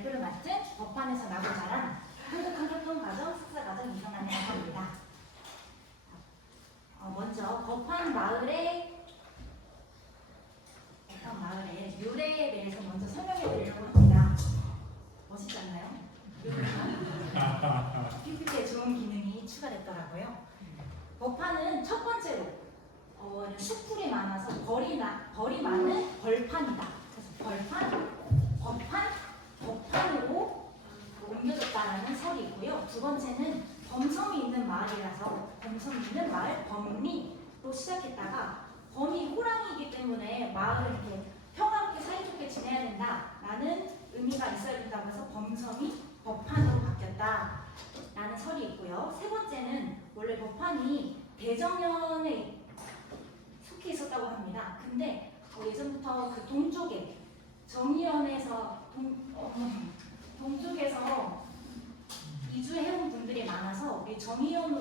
발표를 맡은 법판에서 나고 자란 한국한 교통과정, 석사과정 이성환이 나갑니다. 먼저 법판 마을의 유래에 대해서 먼저 설명해 드리려고 합니다. 멋있지 않나요? PPT에 좋은 기능이 추가됐더라고요. 법판은 첫 번째로 숯불이 많아서 벌이 많은 벌판이다. 그래서 법판으로 옮겨졌다라는 설이 있고요. 두 번째는 범섬이 있는 마을이라서 범섬이 있는 마을 범리로 시작했다가 범이 호랑이이기 때문에 마을을 이렇게 평화롭게 사이좋게 지내야 된다라는 의미가 있어야 된다고 해서 범섬이 법판으로 바뀌었다라는 설이 있고요. 세 번째는 원래 법판이 대정연에 속해 있었다고 합니다. 근데 예전부터 그 동쪽에 정의연에서 동쪽에서 이주해온 분들이 많아서 우리 정의연에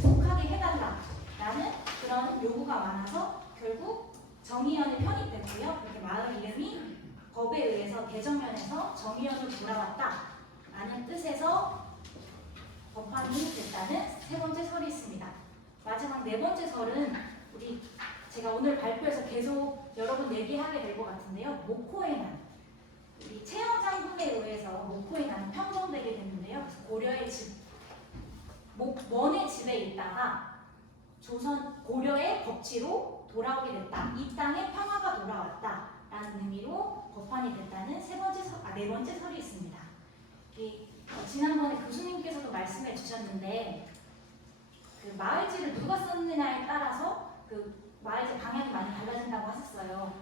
속하게 해달라라는 그런 요구가 많아서 결국 정의연에 편입됐고요. 그렇게 마을 이름이 법에 의해서 대정연에서 정의연으로 돌아왔다라는 뜻에서 법판이 됐다는 세 번째 설이 있습니다. 마지막 네 번째 설은 제가 오늘 발표해서 계속 여러분 얘기하게 될 것 같은데요. 목호의 난. 우리 최영 장군에 의해서 목호의 난이 평정되게 됐는데요. 그래서 고려의 원의 집에 있다가 고려의 법치로 돌아오게 됐다. 이 땅에 평화가 돌아왔다라는 의미로 법판이 됐다는 네 번째 설이 있습니다. 지난번에 교수님께서도 말씀해 주셨는데 그 마을지를 누가 썼느냐에 따라서 그 마을지 방향이 많이 달라진다고 하셨어요.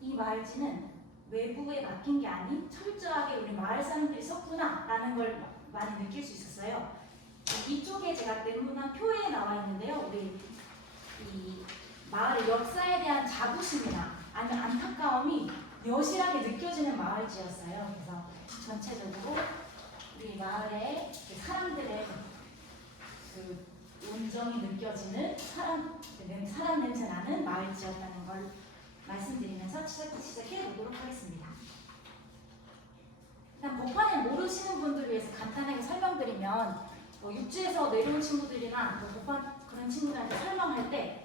이 마을지는 외부에 맡긴 게 아닌 철저하게 우리 마을 사람들이 썼구나라는 걸 많이 느낄 수 있었어요. 이쪽에 제가 네모난 표에 나와 있는데요. 우리 이 마을의 역사에 대한 자부심이나 아니면 안타까움이 여실하게 느껴지는 마을지였어요. 그래서 전체적으로 우리 마을의 사람들의 그 온정이 느껴지는 사람 냄새 나는 마을지였다는 걸 말씀드리면서 시작해 보도록 하겠습니다. 일단 법판을 모르시는 분들을 위해서 간단하게 설명드리면 육지에서 내려온 친구들이나 법판 그런 친구들한테 설명할 때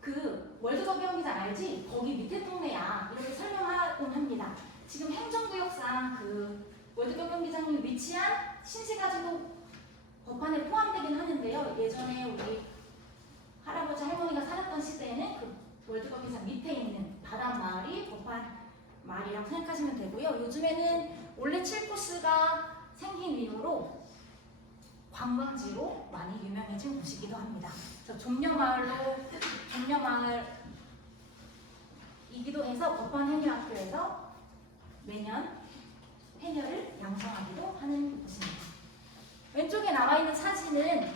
그 월드컵 경기장 알지? 거기 밑에 동네야 이렇게 설명하곤 합니다. 지금 행정구역상 그 월드컵 경기장이 위치한 신시가지도 법판에 포함되긴 하는데요. 예전에 우리 할아버지 할머니가 살았던 시대에는 그 월드컵 경기장 밑에 있는 바닷마을이 법판 마을이라고 생각하시면 되고요. 요즘에는 원래 7코스가 생긴 이후로 관광지로 많이 유명해진 곳이기도 합니다. 그래서 종려마을이기도 해서 법판 해녀학교에서 매년 해녀를 양성하기도 하는 곳입니다. 왼쪽에 나와 있는 사진은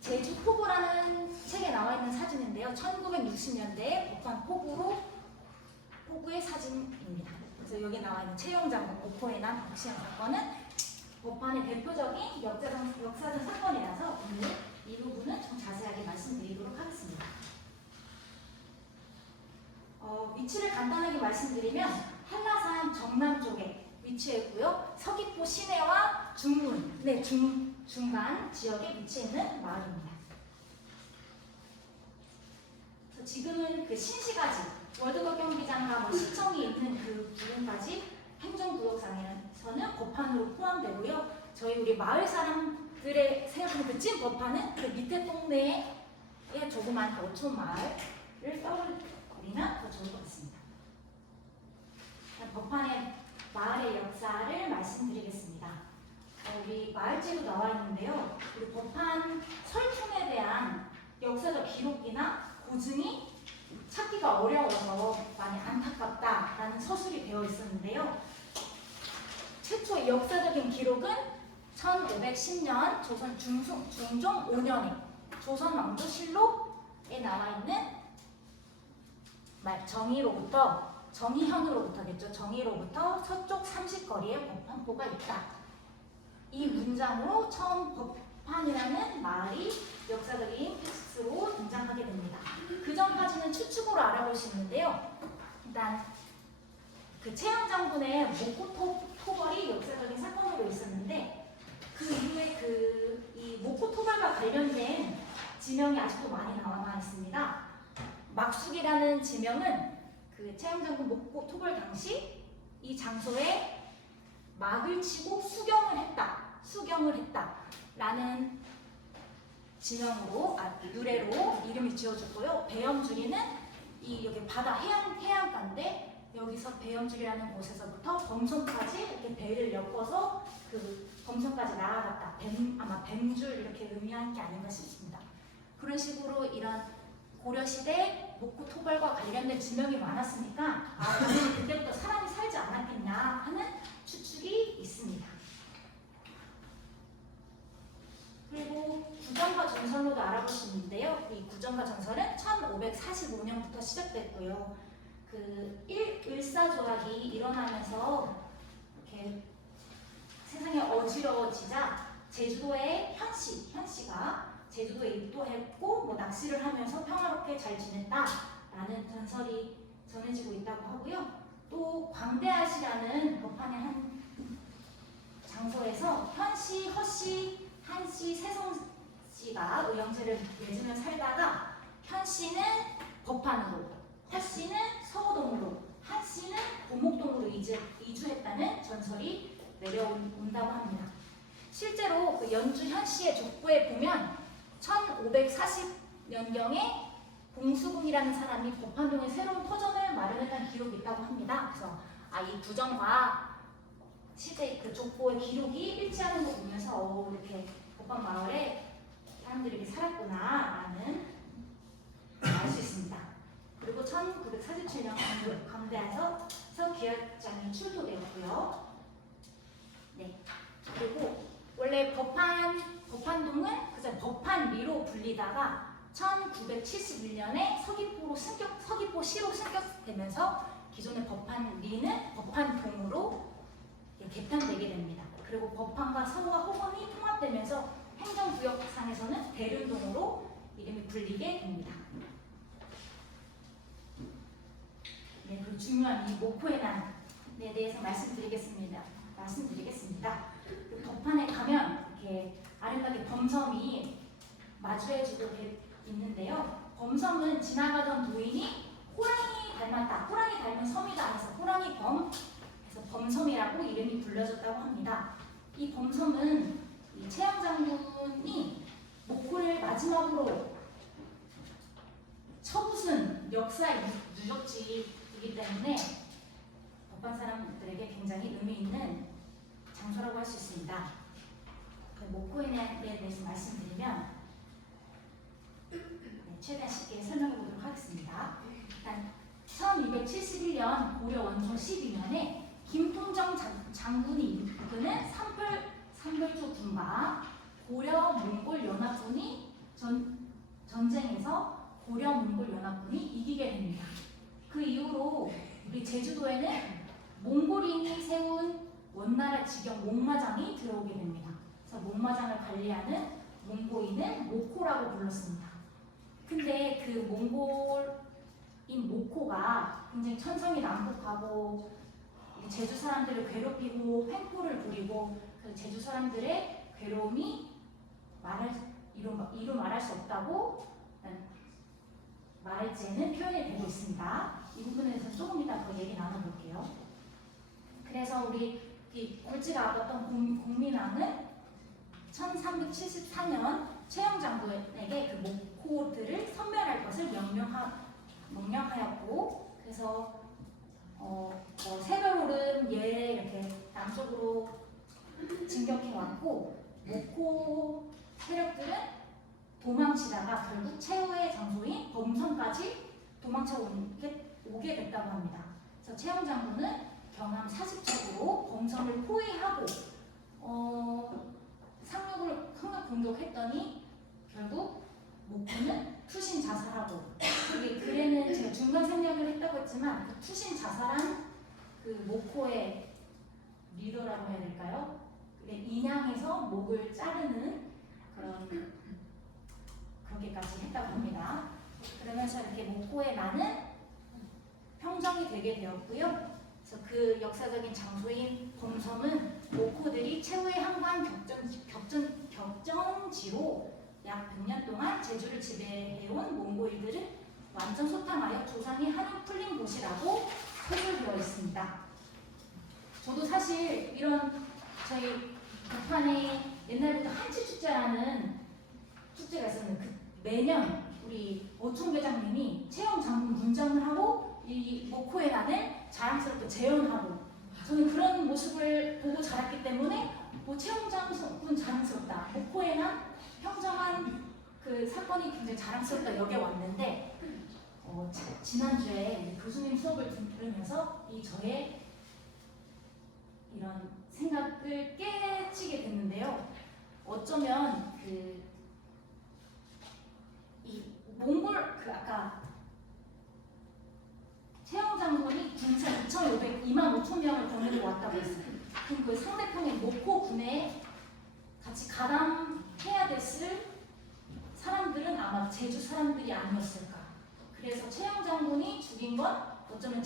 제주 포구라는 책에 나와 있는 사진인데요. 1960년대에 법판 포구의 사진입니다. 그래서 여기 나와 있는 최영장 목포의 난 복시한 사건은 법판의 대표적인 역사적 사건이라서 오늘 이 부분은 좀 자세하게 말씀드리도록 하겠습니다. 위치를 간단하게 말씀드리면 한라산 정남 쪽에 위치해 있고요. 서귀포 시내와 중문, 중간 지역에 위치해 있는 마을입니다. 지금은 그 신시가지, 월드컵 경기장과 시청이 있는 그 부분까지 행정구역상에서는 법판으로 포함되고요. 우리 마을 사람들의 생각하는 그 찐 법판은 그 밑에 동네의 조그만 어촌 마을을 떠올리면 더 좋을 것 같습니다. 법판의 마을의 역사를 말씀드리겠습니다. 우리 마을지도 나와 있는데요. 우리 법판 설품에 대한 역사적 기록이나 고증이 찾기가 어려워서 많이 안타깝다라는 서술이 되어 있었는데요. 최초의 역사적인 기록은 1510년 조선 중종 5년에 조선 왕조실록에 나와 있는 정의로부터 서쪽 30거리에 법판포가 있다. 이 문장으로 처음 법판이라는 말이 역사적인 텍스트로 등장하게 됩니다. 그 전까지는 추측으로 알아볼 수 있는데요. 일단 그 최영 장군의 목포 토벌이 역사적인 사건으로 있었는데 그 이후에 이 목포 토벌과 관련된 지명이 아직도 많이 남아 있습니다. 막숙이라는 지명은 그 최영 장군 목포 토벌 당시 이 장소에 막을 치고 수경을 했다라는 지명으로 유래로 이름이 지어졌고요. 배엄주리는 이 여기 바다 해안가인데 여기서 배엄주리라는 곳에서부터 범선까지 이렇게 배를 엮어서 그 범선까지 나아갔다. 아마 뱀줄 이렇게 의미한 게 아닌가 싶습니다. 그런 식으로 이런 고려시대 목포 토벌과 관련된 지명이 많았으니까 당연히 그때부터 사람이 살지 않았겠냐 하는 추측이 있습니다. 그리고 구정과 전설로도 알아볼 수 있는데요. 이 구정과 전설은 1545년부터 시작됐고요. 그 을사조약이 일어나면서 이렇게 세상이 어지러워지자 제주도의 현씨가 제주도에 입도했고 뭐 낚시를 하면서 평화롭게 잘 지냈다라는 전설이 전해지고 있다고 하고요. 또 광대아시라는 법한의 한 장소에서 현씨, 허씨, 한씨, 세송씨가 의형제를 맺으며 살다가 현씨는 법한으로, 허씨는 서호동으로, 한씨는 고목동으로 이주했다는 전설이 내려온다고 합니다. 실제로 그 연주 현씨의 족보에 보면 1540년경에 공수궁이라는 사람이 법한동에 새로운 터전을 마련했다는 기록이 있다고 합니다. 그래서 이 구정과 실제 그 족보의 기록이 일치하는 거 보면서 이렇게 법한 마을에 사람들이 이렇게 살았구나라는 알 수 있습니다. 그리고 1947년 광대에서 기획장이 출토되었고요. 네. 그리고 원래 법한동은 그저 법한리로 불리다가 1971년에 서귀포시로 승격되면서 기존의 법한리는 법한동으로 개편되게 됩니다. 그리고 법한과 서구가 호건이 통합되면서 행정구역상에서는 대륜동으로 이름이 불리게 됩니다. 네, 그리고 중요한 이 목포의 난에 대해서 말씀드리겠습니다. 그 법한에 가면 이렇게 아름답게 범섬이 마주해주고 있는데요. 범섬은 지나가던 도인이 호랑이 닮았다, 호랑이 닮은 섬이다 해서 호랑이 범, 그래서 범섬이라고 이름이 불려졌다고 합니다. 이 범섬은 이 최영 장군이 목포를 마지막으로 쳐부순 역사의 유적지이기 때문에 법한 사람들에게 굉장히 의미 있는 장소라고 할 수 있습니다. 목포인에 대해서 말씀드리면 최대한 쉽게 설명해 보도록 하겠습니다. 일단 1271년 고려 원조 12년에 김통정 장군이 이끄는 삼벌주 군과 고려 몽골 연합군이 전쟁에서 고려 몽골 연합군이 이기게 됩니다. 그 이후로 우리 제주도에는 몽골인이 세운 원나라 직영 목마장이 들어오게 됩니다. 그래서 목마장을 관리하는 몽고인은 모코라고 불렀습니다. 근데 그 몽골인 모코가 굉장히 천성이 난폭하고 제주 사람들을 괴롭히고 횡포를 부리고 그 제주 사람들의 괴로움이 이루 말할 수 없다고 말제는 표현이 되고 있습니다. 이 부분에서 조금 이따 더 얘기 나눠볼게요. 그래서 우리 골지가 아팠던 공민왕은 1374년 최영 장군에게 그 목포들을 섬멸할 것을 명령하였고, 그래서 새별오름 예에 이렇게 남쪽으로 진격해왔고, 목포 세력들은 도망치다가 결국 최후의 장소인 범섬까지 도망쳐 오게 됐다고 합니다. 그래서 최영 장군은 경함 40척으로 범섬을 포위하고 상륙 공격했더니 결국 목포는 투신 자살하고, 이게 글에는 제가 중간 생략을 했다고 했지만 그 투신 자살한 그 목포의 리더라고 해야 될까요? 인양해서 목을 자르는 그렇게까지 했다고 합니다. 그러면서 이렇게 목포의 난은 평정이 되게 되었고요. 그래서 그 역사적인 장소인 범섬은 모코들이 최후의 한반 격전지로 약 100년 동안 제주를 지배해온 몽골들을 완전 소탕하여 조상이 한이 풀린 곳이라고 소설되어 있습니다. 저도 사실 이런 저희 북한에 옛날부터 한치축제라는 축제가 있었는데 매년 우리 어촌 회장님이 채영 장군 문장을 하고 이 모코의 난을 자랑스럽게 재현하고 저는 그런 모습을 보고 자랐기 때문에 채영 장군 자랑스럽다, 모코의 난 평정한 그 사건이 굉장히 자랑스럽다 여겨왔는데 지난주에 교수님 수업을 들으면서 이 저의 이런 생각을 깨치게 됐는데요. 어쩌면 이 몽골 아까 채영 장군이 군사 2만 5천 명을 보내고 왔다고 했어요. 그럼 그 상대편의 모코 군에 같이 가담해야 됐을 사람들은 아마 제주 사람들이 아니었을까. 그래서 채영 장군이 죽인 건 어쩌면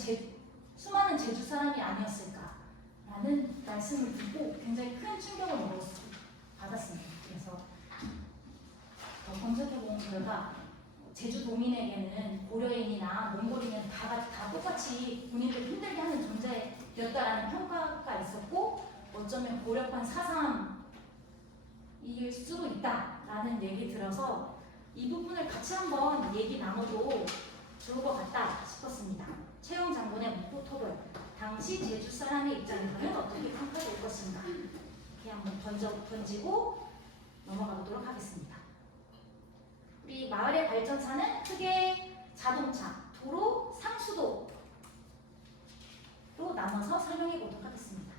수많은 제주 사람이 아니었을까라는 말씀을 듣고 굉장히 큰 충격을 받았습니다. 그래서 검색해본 결과 제주 도민에게는 고려인이나 몽골인은 다 똑같이 본인을 힘들게 하는 존재였다라는 평가가 있었고 어쩌면 고려판 사상일 수도 있다라는 얘기 들어서 이 부분을 같이 한번 얘기 나눠도 좋을 것 같다 싶었습니다. 채영 장군의 묵고 토론, 당시 제주 사람의 입장에서는 어떻게 평가될 것인가 이렇게 한번 던지고 넘어가 보도록 하겠습니다. 우리 마을의 발전사는 크게 자동차, 도로, 상수도로 나눠서 설명해 보도록 하겠습니다.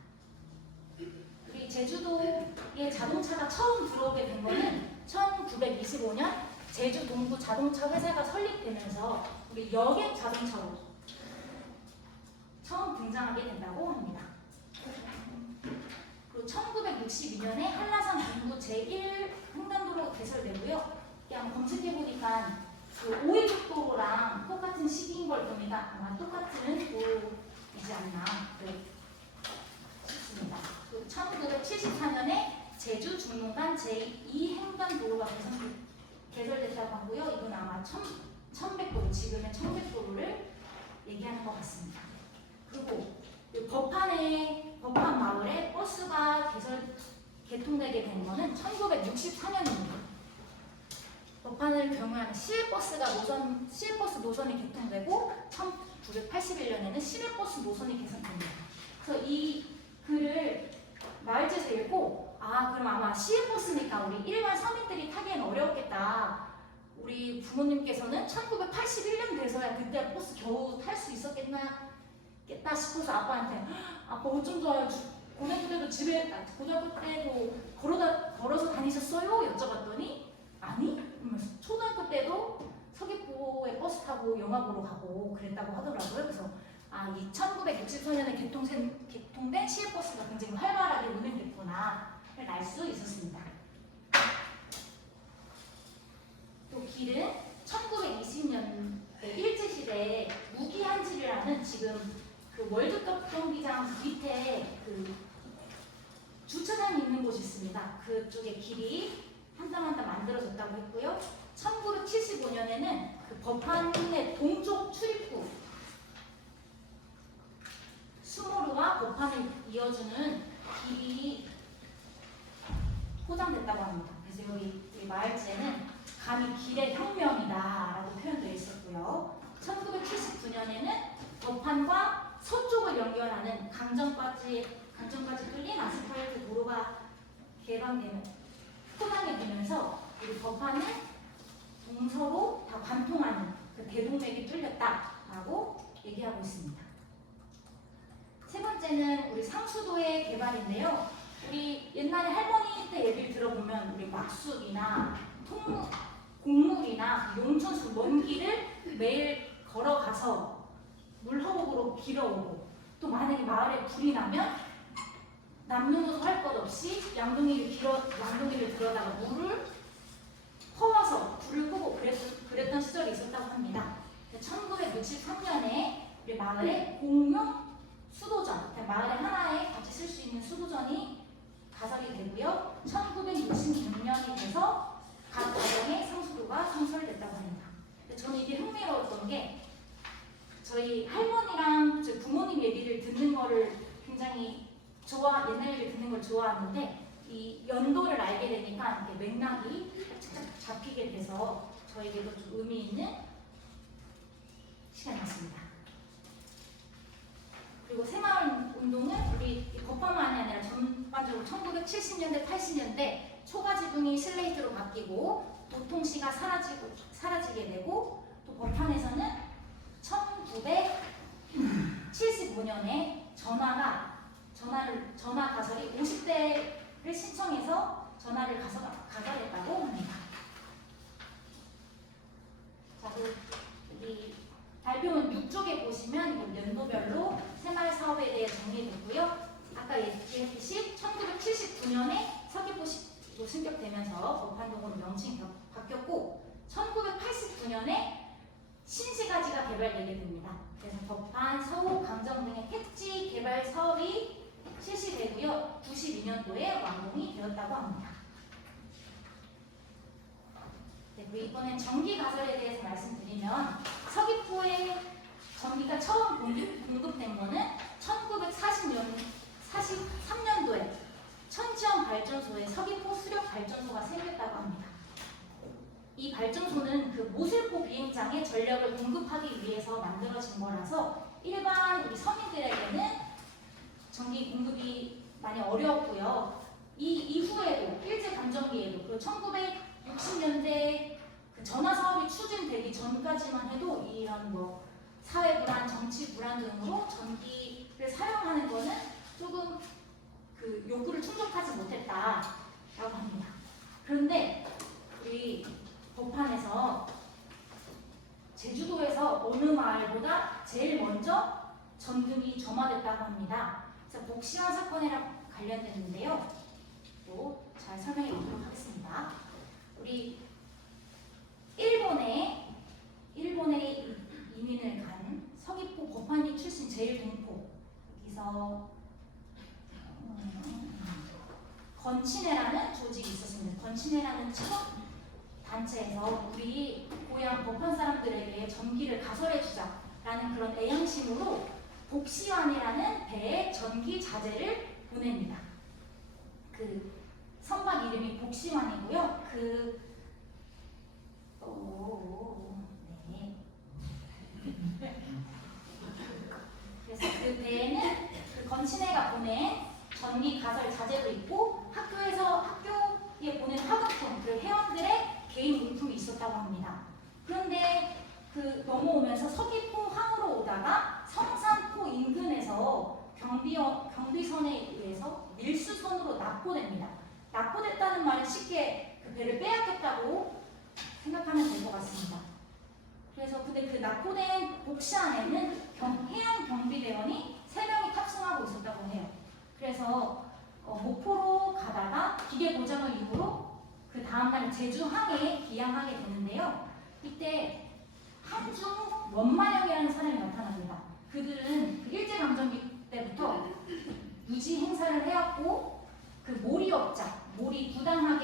우리 제주도에 자동차가 처음 들어오게 된 것은 1925년 제주 동부 자동차 회사가 설립되면서 우리 여객 자동차로 처음 등장하게 된다고 합니다. 그리고 1962년에 한라산 동부 제1 횡단도로 개설되고요. 그냥 검색해보니까 그 516도로랑 똑같은 시기인 걸 보니까 아마 똑같은 도로이지 않나 싶습니다. 1974년에 제주 중문간 제2 횡단도로가 개설됐다고 하고요. 이건 아마 1100도로, 지금의 1100도로를 얘기하는 것 같습니다. 그리고 법한 마을에 버스가 개통되게 된 것은 1964년입니다. 법한을 경유하는 시외버스 노선이 개통되고 1981년에는 시내버스 노선이 개선됩니다. 그래서 이 글을 마을지에서 읽고 그럼 아마 시외버스니까 우리 일반 서민들이 타기엔 어려웠겠다. 우리 부모님께서는 1981년 돼서야 그때 버스 겨우 탈 수 있었겠다 싶어서 아빠한테 아빠 어쩜 좋아요. 고등학교 때도 걸어서 다니셨어요? 여쭤봤더니 아니? 초등학교 때도 서귀포에 버스 타고 영화 보러 가고 그랬다고 하더라고요. 그래서 이 1964년에 개통된 시외버스가 굉장히 활발하게 운행됐구나를 알 수 있었습니다. 또 길은 1920년대 일제시대에 무기한질이라는 지금 그 월드컵 경기장 밑에 그 주차장이 있는 곳이 있습니다. 그쪽에 길이 한 땀 한 땀 만들어졌다고 했고요. 1975년에는 그 법한의 동쪽 출입구 수모루와 법한을 이어주는 길이 포장됐다고 합니다. 그래서 여기 마을지에는 감히 길의 혁명이다라고 표현되어 있었고요. 1979년에는 법한과 서쪽을 연결하는 강정까지 뚫린 아스팔트 도로가 포장이 되면서 우리 법한은 동서로 다 관통하는 그 대동맥이 뚫렸다라고 얘기하고 있습니다. 세 번째는 우리 상수도의 개발인데요. 우리 옛날에 할머니 때 얘기를 들어보면 우리 막숲이나 곡물이나 용천수 먼 길을 매일 걸어가서 물허곡으로 길어오고 또 만약에 마을에 불이 나면 남녀노소 할 것 없이 양동이를 들어다가 물을 퍼와서 불을 끄고 그랬던 시절이 있었다고 합니다. 1963년에 우리 마을에 공용 수도전, 마을 하나에 같이 쓸 수 있는 수도전이 가설이 되고요. 1966년이 돼서 각 가정의 성수도가 성설됐다고 합니다. 저는 이게 흥미로웠던 게 저희 할머니랑 저 부모님 얘기를 듣는 거를 굉장히 옛날 얘기를 듣는 걸 좋아하는데 이 연도를 알게 되니까 이렇게 맥락이 착착 잡히게 돼서 저에게도 좀 의미 있는 시간이었습니다. 그리고 새마을 운동은 우리 법화만이 아니라 전반적으로 1970년대, 80년대 초가 지붕이 슬레이트로 바뀌고 도통시가 사라지게 되고 또 법한에서는 1975년에 전화 가설이 50대를 신청해서 전화를 가설했다고 합니다. 자, 이 발표문 6쪽에 보시면 연도별로 새마을 사업에 대해 정리됐고요. 아까 얘기했듯이 1979년에 서귀포시로 승격되면서 법한동으로 명칭이 바뀌었고 1989년에 신시가지가 개발되게 됩니다. 그래서 법한, 서호, 강정 등의 택지 개발 사업이 실시되고요. 92년도에 완공이 되었다고 합니다. 네, 그리고 이번엔 전기 가설에 대해서 말씀드리면 서귀포에 전기가 처음 공급된 거는 1943년도에 천지연 발전소에 서귀포 수력 발전소가 생겼다고 합니다. 이 발전소는 그 모슬포 비행장에 전력을 공급하기 위해서 만들어진 거라서 일반 우리 서민들에게는 전기 공급이 많이 어려웠고요. 이 이후에도 일제감정기에도 그 1960년대 그 전화 사업이 추진되기 전까지만 해도 이런 뭐 사회 불안, 정치 불안 등으로 전기를 사용하는 거는 조금 그 요구를 충족하지 못했다라고 합니다. 그런데 우리 법한에서 제주도에서 어느 마을보다 제일 먼저 전등이 점화됐다고 합니다. 그래서 복시환 사건이랑 관련됐는데요. 또 잘 설명해 보도록 하겠습니다. 우리 일본에 이민을 간 서귀포 법한이 출신 제일동포 여기서 건친회라는 조직이 있었습니다. 건친회라는 단체에서 우리 고향 법한 사람들에게 전기를 가설해주자라는 그런 애양심으로 복시환이라는 배에 전기 자재를 보냅니다. 그 선박 이름이 복시환이고요. 그래서 그 배에는 그 건친회가 보낸 전기 가설 자재도 있고 학교에 보낸 화장품, 그 회원들의 개인 물품이 있었다고 합니다. 그런데 그 넘어오면서 서귀포 항으로 오다가 성산포 인근에서 경비선에 의해서 밀수선으로 납포됩니다. 납포됐다는 말은 쉽게 그 배를 빼앗겼다고 생각하면 될 것 같습니다. 그래서 근데 그 납포된 복시안에는 해양 경비대원이 3명이 탑승하고 있었다고 해요. 그래서 목포로 가다가 기계 고장을 이후로 그 다음날 제주항에 기항하게 되는데요. 이때 한중 원만영이라는 사람이 나타납니다. 그들은 그 일제감정기 때부터 유지 행사를 해왔고 그 몰이 부당한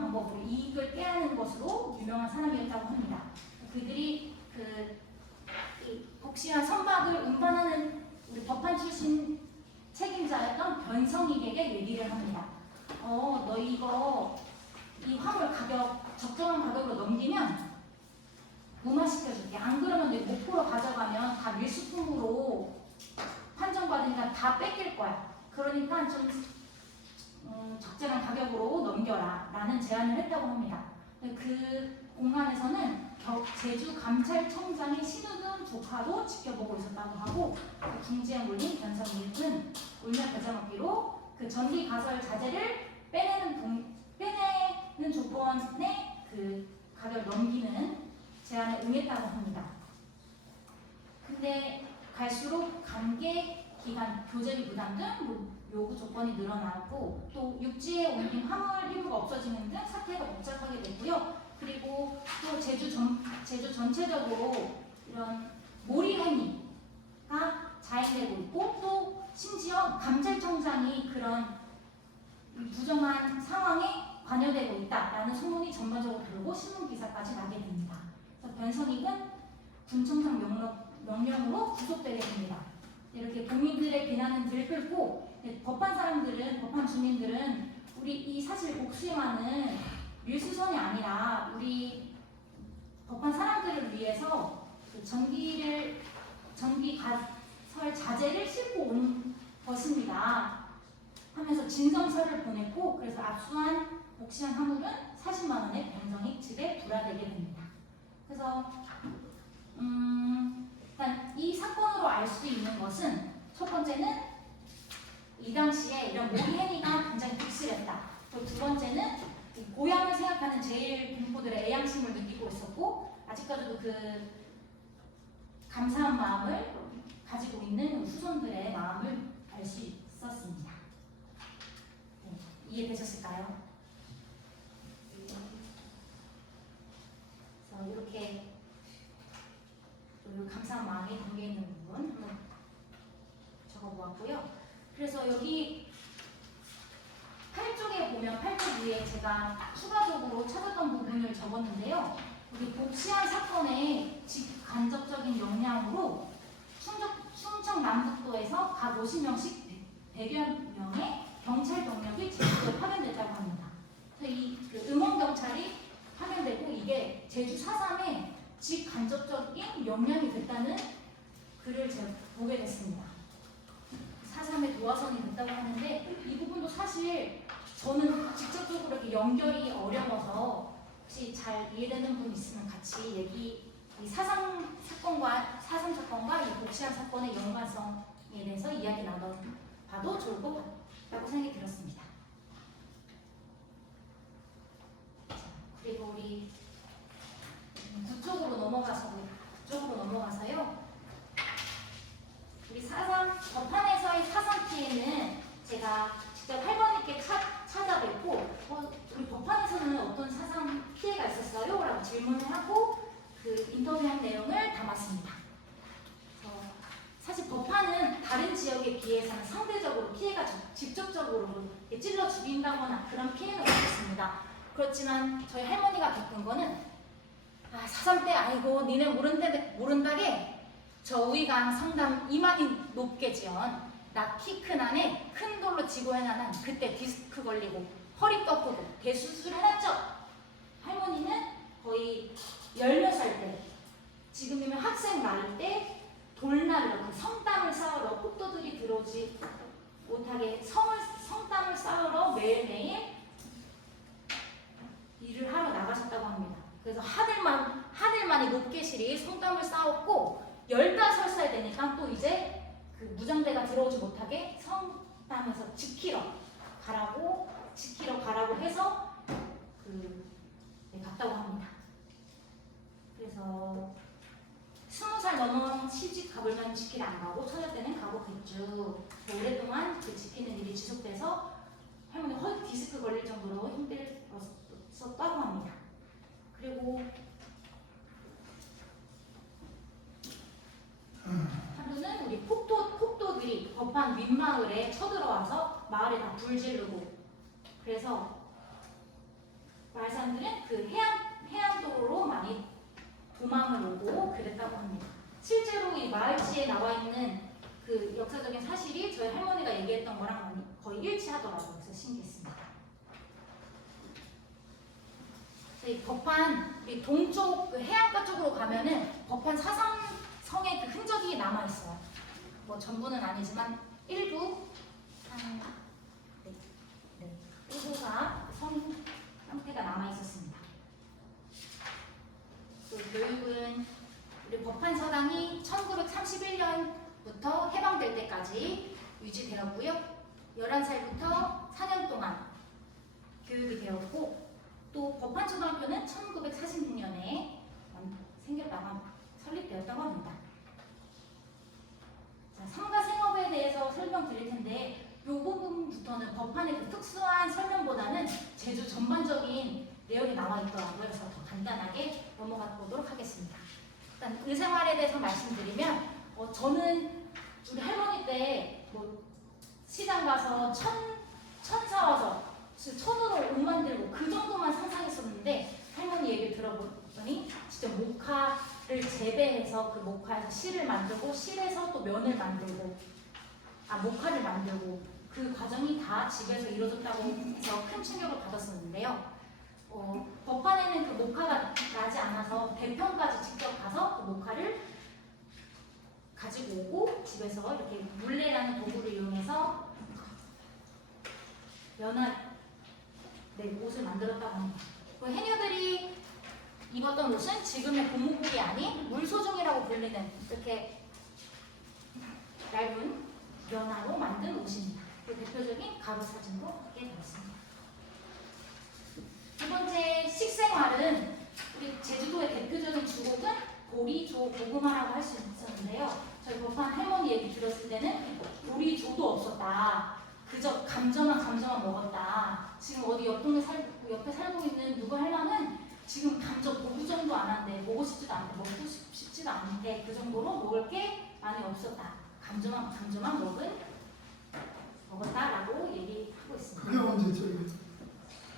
방법으로 이익을 빼앗는 것으로 유명한 사람이었다고 합니다. 그들이 이 복시환 선박을 운반하는 우리 법한 출신 책임자였던 변성익에게 얘기를 합니다. 너희 이 화물 적정한 가격으로 넘기면 무마시켜줄게. 안 그러면 내 목포로 가져가면 다 밀수품으로 판정받으니까 다 뺏길 거야. 그러니까 좀 적절한 가격으로 넘겨라 라는 제안을 했다고 합니다. 그 공간에서는 제주 감찰청장의 신우등 조카도 지켜보고 있었다고 하고 그 궁지에 몰린 변성익은 울며 겨자 먹기로 그 전기 가설 자재를 빼내는 조건에 그 가격을 넘기는 제안에 응했다고 합니다. 근데 갈수록 관계 기간, 교제비 부담 등 요구 조건이 늘어나고 또 육지에 옮긴 화물 일부가 없어지는 등 사태가 복잡하게 됐고요. 그리고 또 제주 전체적으로 이런 몰이 행위가 자행되고 있고 또 만들고 신문 기사까지 나게 됩니다. 그래서 변성익은 군청장 명령으로 구속되게 됩니다. 이렇게 도민들의 비난은 들끓고 법한 사람들은, 법한 주민들은 우리 이 사실 복수임하는 밀수선이 아니라 우리 법한 사람들을 위해서 그 전기 가설 자재를 싣고 온 것입니다 하면서 진정서를 보냈고, 그래서 압수한 복시한 화물은 40만 원의 변성익 측에 불화되게 됩니다. 그래서 일단 이 사건으로 알 수 있는 것은, 첫 번째는 이 당시에 이런 모의 행위가 굉장히 극심했다. 그리고 두 번째는 고향을 생각하는 제일 공포들의 애양심을 느끼고 있었고, 아직까지도 그 감사한 마음을 가지고 있는 후손들의 마음을 알 수 있었습니다. 네, 이해되셨을까요? 그래서 이렇게 감사한 마음이 담겨 있는 부분 한번 적어보았고요. 그래서 여기 8쪽에 보면 8쪽 위에 제가 추가적으로 찾았던 부분을 적었는데요. 우리 복시한 사건의 직간접적인 영향으로 충청 남북도에서 각 50명씩 100여 명의 경찰 병력이 제주도에 파견됐다고 합니다. 그래서 이 응원경찰이 파견되고 이게 제주 4.3에 직간접적인 영향이 됐다는 글을 제가 보게 됐습니다. 4.3의 도화선이 됐다고 하는데 이 부분도 사실 저는 직접적으로 이렇게 연결이 어려워서 혹시 잘 이해되는 분 있으면 같이 이 4.3 사건과 이 복시한 사건의 연관성에 대해서 이야기 나눠봐도 좋을 것 같다고 생각이 들었습니다. 그리고 우리 그쪽으로 넘어가서요. 우리 법한에서의 사상 피해는 제가 직접 할머니께 찾아뵙고 우리 법한에서는 어떤 사상 피해가 있었어요? 라고 질문을 하고 그 인터뷰한 내용을 담았습니다. 사실 법한은 다른 지역에 비해서는 상대적으로 피해가 직접적으로 찔러 죽인다거나 그런 피해는 없었습니다. 그렇지만 저희 할머니가 겪은 거는 4.3 때 아이고 니네 모른다게 저 우이강 성담 이만이 높게 지연 나 키 큰 안에 큰 돌로 지고 해나는 그때 디스크 걸리고 허리 꺾고 대수술 해놨죠. 할머니는 거의 10몇 살 때, 지금이면 학생 나이 때 돌날 이렇게 성땀을 쌓으러 폭도들이 들어오지 못하게 성땀을 쌓으러 매일매일 일을 하러 나가셨다고 합니다. 그래서 하늘만이 높게실이 성땀을 쌓았고 15살 되니까 또 이제 그 무장대가 들어오지 못하게 성땀에서 지키러 가라고 해서 갔다고 합니다. 그래서 20살 넘어 시집 가불면 지키러 안 가고 처녀 때는 가고 겠죠. 오랫동안 그 지키는 일이 지속돼서 할머니 허리 디스크 걸릴 정도로 힘들었다고 합니다. 그리고 하루는 우리 폭도들이 법한 윗마을에 쳐들어와서 마을에 다 불 지르고, 그래서 마을 사람들은 그 해안도로로 많이 도망을 오고 그랬다고 합니다. 실제로 이 마을지에 나와 있는 그 역사적인 사실이 저희 할머니가 얘기했던 거랑 거의 일치하더라고요. 그래서 신기했습니다. 이 법한 우리 동쪽 그 해안가 쪽으로 가면은 법한 사상성의 그 흔적이 남아 있어요. 뭐 전부는 아니지만 일부가 성 형태가 남아 있었습니다. 또 교육은 우리 법한 서당이 1931년부터 해방될 때까지 유지되었고요. 11살부터 4년 동안 교육이 되었고, 또 법한초등학교는 1946년에 생겼다가 설립되었다고 합니다. 자, 삼가 생업에 대해서 설명드릴 텐데 이 부분부터는 법한의 그 특수한 설명보다는 제주 전반적인 내용이 나와 있더라고요. 그래서 더 간단하게 넘어가 보도록 하겠습니다. 일단 의생활에 대해서 말씀드리면 저는 우리 할머니 때 뭐 시장 가서 천 사와서 천으로 옷 만들고 그 정도만 상상했었는데 할머니 얘기 들어보니 진짜 모카를 재배해서 그 모카에서 실을 만들고 실에서 또 면을 만들고 모카를 만들고 그 과정이 다 집에서 이루어졌다고 해서 큰 충격을 받았었는데요. 법안에는 그 모카가 나지 않아서 배평까지 직접 가서 그 모카를 가지고 오고 집에서 이렇게 물레라는 도구를 이용해서 옷을 만들었다고 합니다. 그 해녀들이 입었던 옷은 지금의 고무복이 아닌 물소중이라고 불리는 이렇게 얇은 면화로 만든 옷입니다. 그 대표적인 가로 사진도 함께 되었습니다. 두 번째 식생활은 우리 제주도의 대표적인 주곡은 보리조 고구마라고 할 수 있었는데요. 저희 법한 할머니 얘기 들었을 때는 보리조도 없었다. 그저 감자만 먹었다. 지금 어디 옆에 살고 있는 누구 할망은 지금 감자 보구정도 안 한대. 먹고 싶지도 않대. 먹고 싶지도 않대. 그 정도로 먹을 게 많이 없었다. 감자만 먹었다라고 얘기하고 있습니다. 그게 언제죠?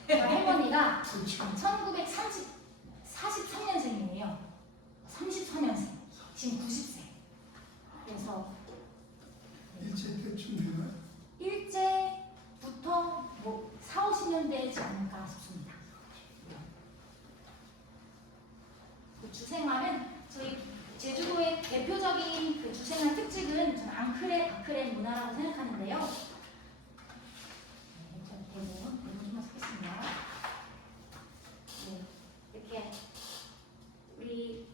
할머니가 1943년생이에요. 34년생. 지금 90세. 그래서 일제 때쯤 되나요? 일제부터 4, 50년 되지 않을까 싶습니다. 그 주생활은 저희 제주도의 대표적인 그 주생활 특징은 저는 앙크레, 바크레 문화라고 생각하는데요. 대본 좀 쓰겠습니다. 이렇게 우리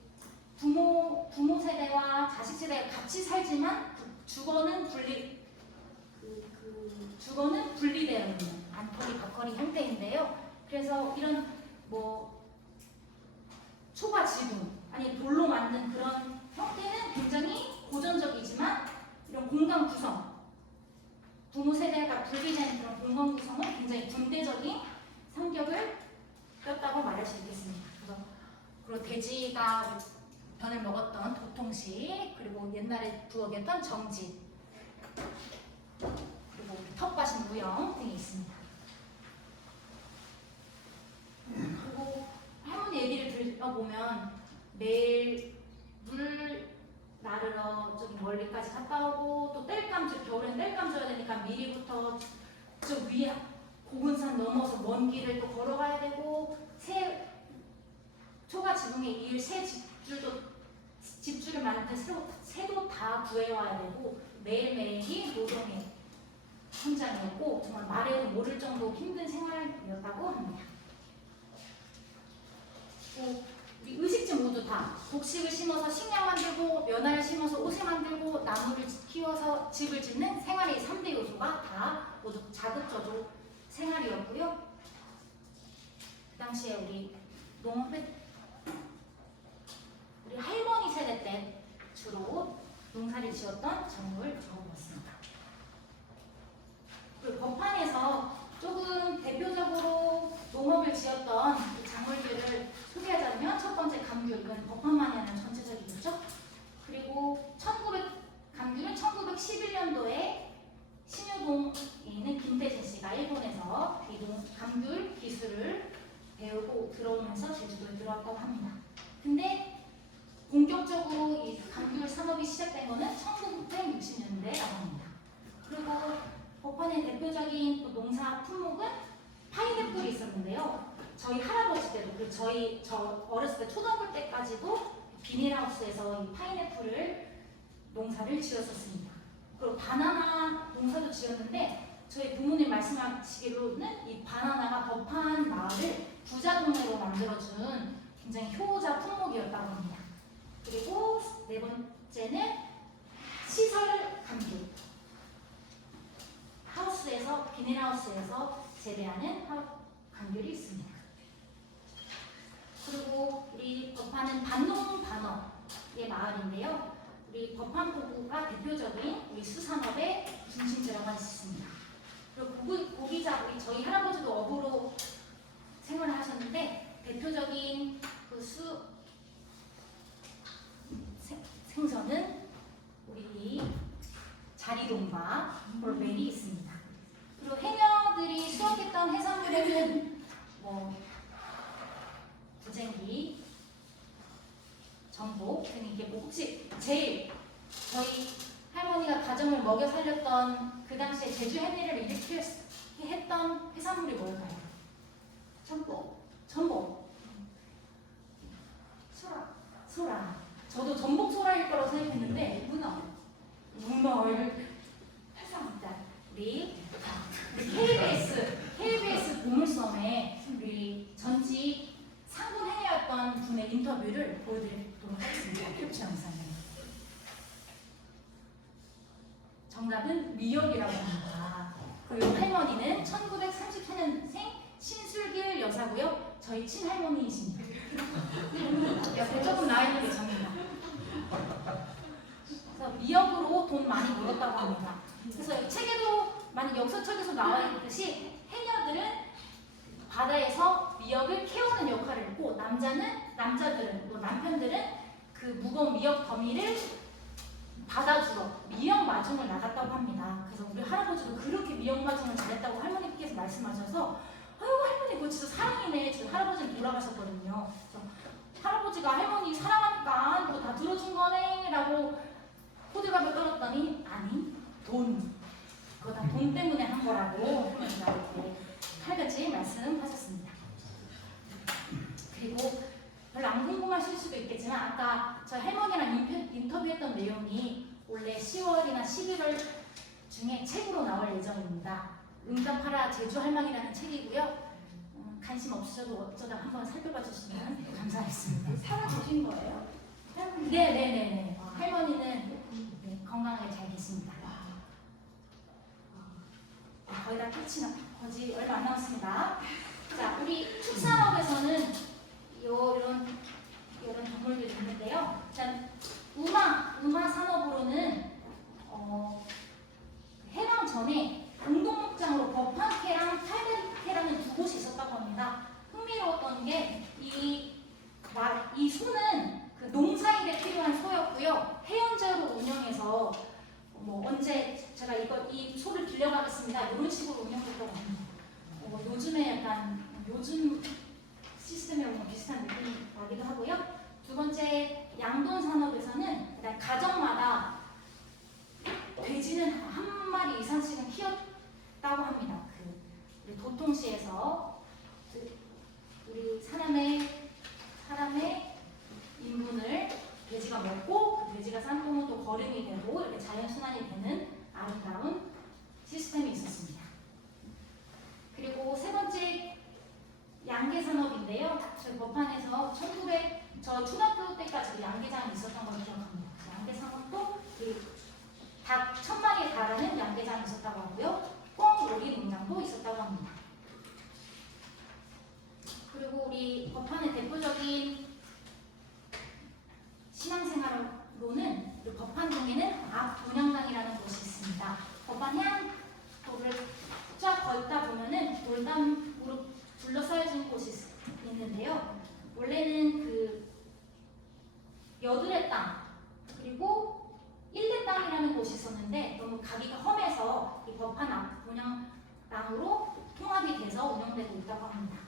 부모 세대와 자식 세대가 같이 살지만 주거는 분리되어 있는 안토리 바커리 형태인데요. 그래서 이런 초가 지붕 아니 돌로 만든 그런 형태는 굉장히 고전적이지만 이런 공간 구성 부모 세대가 분리된 그런 공간 구성은 굉장히 군대적인 성격을 띄었다고 말할 수 있겠습니다. 그리고 돼지가 변을 먹었던 도통식 그리고 옛날에 부엌이었던 정집 그리고 텃밭인 무형 등이 있습니다. 그리고 할머니 얘기를 들어보면 매일 물 나르러 저기 멀리까지 갔다 오고 또 겨울엔 땔감 줘야 되니까 미리부터 저 위에 고군산 넘어서 먼 길을 또 걸어가야 되고 초가 지붕에 이을 새 집줄을 만들 새도 다 구해와야 되고 매일매일이 노동의 현장이었고 정말 말해도 모를 정도로 힘든 생활이었다고 합니다. 우리 의식주 모두 다 곡식을 심어서 식량 만들고 면화를 심어서 옷을 만들고 나무를 키워서 집을 짓는 생활의 3대 요소가 다 모두 자급저조 생활이었고요. 그 당시에 우리 할머니 세대 때 주로 농사를 지었던 작물을 적어봤습니다. 그리고 법한에서 조금 대표적으로 농업을 지었던 그 작물들을 소개하자면 첫 번째 감귤, 이건 법한만이 하는 전체적이겠죠. 그리고 감귤은 1911년도에 신유동에 있는 김태진 씨가 일본에서 감귤 기술을 배우고 들어오면서 제주도에 들어왔다고 합니다. 근데 본격적으로 이 감귤 산업이 시작된 거는 1960년대라고 합니다. 그리고 법한의 대표적인 농사 품목은 파인애플이 있었는데요. 저희 할아버지 때도 저 어렸을 때 초등학교 때까지도 비닐하우스에서 이 파인애플을 농사를 지었었습니다. 그리고 바나나 농사도 지었는데 저희 부모님 말씀하시기로는 이 바나나가 법한 마을을 부자 동네로 만들어준 굉장히 효자 품목이었다고 합니다. 그리고 네 번째는 시설 감귤. 비닐하우스에서 재배하는 감귤이 있습니다. 그리고 우리 법한은 반농반업의 마을인데요. 우리 법한포구가 대표적인 우리 수산업의 중심지라고 할 수 있습니다. 그리고 고기자, 저희 할아버지도 어부로 생활을 하셨는데 대표적인 그 생선은 우리 자리돔과 볼벨이 있습니다. 그리고 해녀들이 수확했던 해산물에는 혹시 제일 저희 할머니가 가정을 먹여 살렸던 그 당시에 제주 해내를 일으키게 했던 해산물이 뭘까요? 전복. 소라. 저도 전복 소라일 거라고 생각했는데 문어. 해산물다. 우리 KBS 보물섬에 우리 전직 상군 해녀였던 분의 인터뷰를 보여드리도록 하겠습니다. 캡처 영상에. 정답은 미역이라고 합니다. 그리고 할머니는 1934년생 신술길 여사고요. 저희 친할머니이십니다. 옆에 조금 나와 있는 게 접니다. 그래서 미역으로 돈 많이 벌었다고 합니다. 그래서 책에도 많이 역서책에서 나와 있듯이 해녀들은 바다에서 미역을 캐오는 역할을 했고 남자들은 또 남편들은 그 무거운 미역 더미를 받아주러 미역 마중을 나갔다고 합니다. 그래서 우리 할아버지도 그렇게 미역 마중을 잘했다고 할머니께서 말씀하셔서 아유 할머니 그거 진짜 사랑이네. 지금 할아버지는 돌아가셨거든요. 그래서 할아버지가 할머니 사랑하니까 그거 다 들어준 거네 라고 호들갑을 떨었더니 아니 돈 그거 다 돈 때문에 한 거라고 할머니가 이렇게 칼같이 말씀하셨습니다. 그리고 별로 안 궁금하실 수도 있겠지만 아까 저 할머니랑 인터뷰했던 내용이 원래 10월이나 11월 중에 책으로 나올 예정입니다. 응답하라 제주 할망이라는 책이고요. 관심 없으셔도 어쩌다 한번 살펴봐 주시면 감사하겠습니다. 살아계신 거예요? 네네네네. 할머니는 건강하게 잘 계십니다. 거의 다 끝이 거의 얼마 안 남았습니다. 자, 우리 축산업에서는 이런 동물들이 있는데요. 일단 우마 산업으로는 해방 전에 공동목장으로 법한캐랑 탈베리캐라는 두 곳이 있었다고 합니다. 흥미로웠던 게 이 소는 그 농사일에 필요한 소였고요. 해연제로 운영해서 언제 제가 이 소를 빌려가겠습니다. 이런 식으로 운영했다고 합니다. 요즘에 약간 요즘 시스템이랑 비슷한 느낌이 나기도 하고요. 두 번째 양돈 산업에서는 가정마다 돼지는 한 마리 이상씩은 키웠다고 합니다. 우리 도통시에서 우리 사람의 인분을 돼지가 먹고 그 돼지가 싼 또 거름이 되고 이렇게 자연순환이 되는 아름다운 시스템이 있었습니다. 그리고 세 번째 양계산업인데요. 저희 법한에서 저 초등학교 때까지 양계장이 있었던 걸 기억합니다. 양계산업도 닭 1000마리에 달하는 양계장이 있었다고 하고요. 꿩오리 농장도 있었다고 합니다. 그리고 우리 법한의 대표적인 신앙생활로는 우리 법한동에는 앞돈양당이라는 곳이 있습니다. 법한 해안도를 쫙 걷다 보면은 돌담으로 둘러싸여진 곳이 있는데요. 원래는 그 여드레 땅 그리고 일레 땅이라는 곳이 있었는데 너무 가기가 험해서 이 법한 앞돈양 땅으로 통합이 돼서 운영되고 있다고 합니다.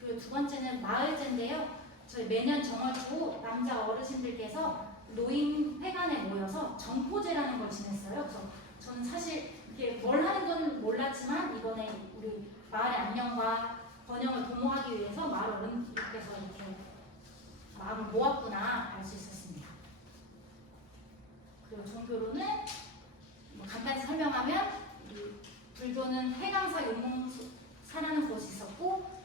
그리고 두 번째는 마을제인데요. 저희 매년 정월초 남자 어르신들께서 노인회관에 모여서 정포제라는 걸 지냈어요. 그래서 저는 사실 이게 뭘 하는 건 몰랐지만 이번에 우리 마을의 안녕과 번영을 도모하기 위해서 마을 어른들께서 이렇게 마음을 모았구나 알 수 있었습니다. 그리고 종교로는 간단히 설명하면 불교는 해강사 용몽사라는 곳이 있었고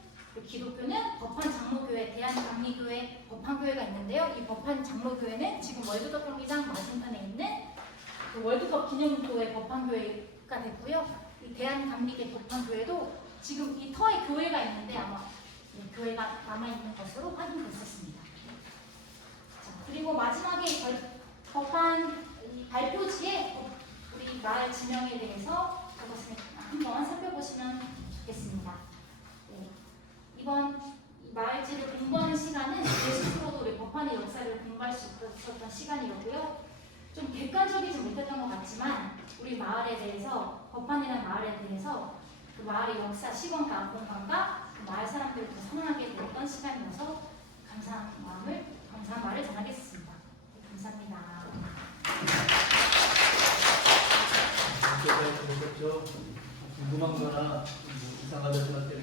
기독교는 법한 장로교회, 대한감리교회, 법한교회가 있는데요. 이 법한 장로교회는 지금 월드컵 경기장 맞은편에 있는 그 월드컵 기념교회 법한교회가 됐고요. 이 대한감리교 법한교회도 지금 이 터에 교회가 있는데 아마 교회가 남아있는 것으로 확인됐었습니다. 그리고 마지막에 법한 발표지에 우리 마을 지명에 대해서 그것을 한번 살펴보시면 좋겠습니다. 이번 마을지를 공부하는 시간은 제 스스로도 우리 법한의 역사를 공부할 수 있었던 시간이었고요. 좀 객관적이지 못했던 것 같지만 우리 마을에 대해서 법한이라는 마을에 대해서 그 마을의 역사, 시공과 공간과 그 마을 사람들을 더 사랑하게 되었던 시간이어서 감사한 말을 전하겠습니다. 감사합니다. 궁금한 거나 뭐 이상하다 생각되는